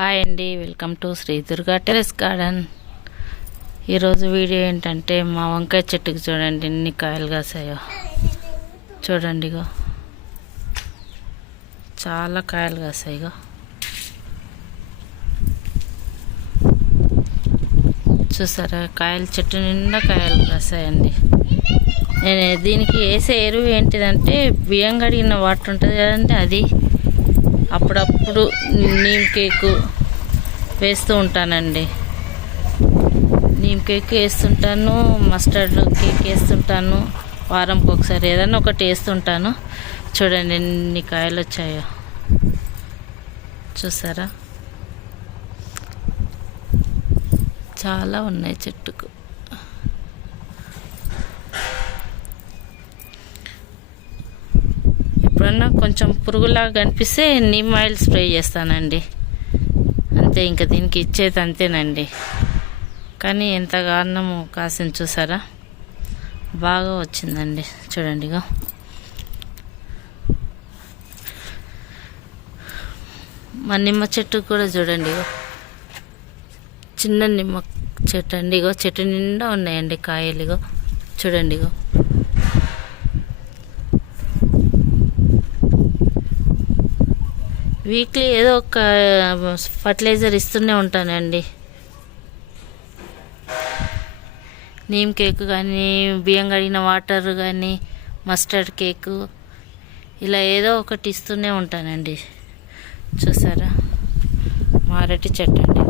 Hi అండి, welcome to Shri Durga terrace garden. ఈరోజు video ఏంటంటే మా వంకాయ చెట్టుకి చూడండి ఎన్ని కాయలు కాసాయో. చూడండి ఇగో, చాలా కాయలు కాసాయి. ఇగో చూసారా, కాయలు చెట్టు నిండా కాయలు కాసాయండి. నేను దీనికి వేసే ఎరువు ఏంటిదంటే బియ్యం కడిగిన వాటర్ ఉంటుంది కదండి, అది అప్పుడప్పుడు నీమ్ కేకు వేస్తూ ఉంటానండి. నీమ్ కేక్ వేస్తుంటాను, మస్టర్డ్ కేక్ వేస్తుంటాను, వారంకి ఒకసారి ఏదైనా ఒకటి వేస్తుంటాను. చూడండి ఎన్ని కాయలు వచ్చాయో, చూసారా, చాలా ఉన్నాయి చెట్టుకు. ఎప్పుడన్నా కొంచెం పురుగులాగా కనిపిస్తే నీమ్ ఆయిల్ స్ప్రే చేస్తానండి, అంతే. ఇంకా దీనికి ఇచ్చేది అంతేనండి. కానీ ఎంత కారణము కాసింది చూసారా, బాగా వచ్చిందండి. చూడండి ఇగో, మా నిమ్మ చెట్టు కూడా చూడండి, ఇగో చిన్న నిమ్మ చెట్టు అండి. ఇగో చెట్టు నిండా ఉన్నాయండి కాయలు. ఇగో చూడండి, ఇగో వీక్లీ ఏదో ఒక ఫర్టిలైజర్ ఇస్తూనే ఉంటానండి. నీమ్ కేక్ కానీ, బియ్యం కడిగిన వాటర్ కానీ, మస్టర్డ్ కేకు, ఇలా ఏదో ఒకటి ఇస్తూనే ఉంటానండి. చూసారా, మా అరటి చెట్టు అండి.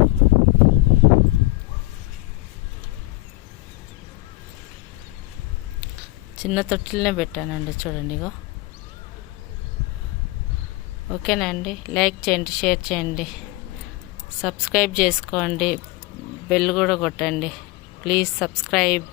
చిన్న తొట్టిలోనే పెట్టానండి. చూడండి ఇగో, ఓకేనా అండి. లైక్ చేయండి, షేర్ చేయండి, సబ్స్క్రైబ్ చేసుకోండి, బెల్ కూడా కొట్టండి. Please subscribe.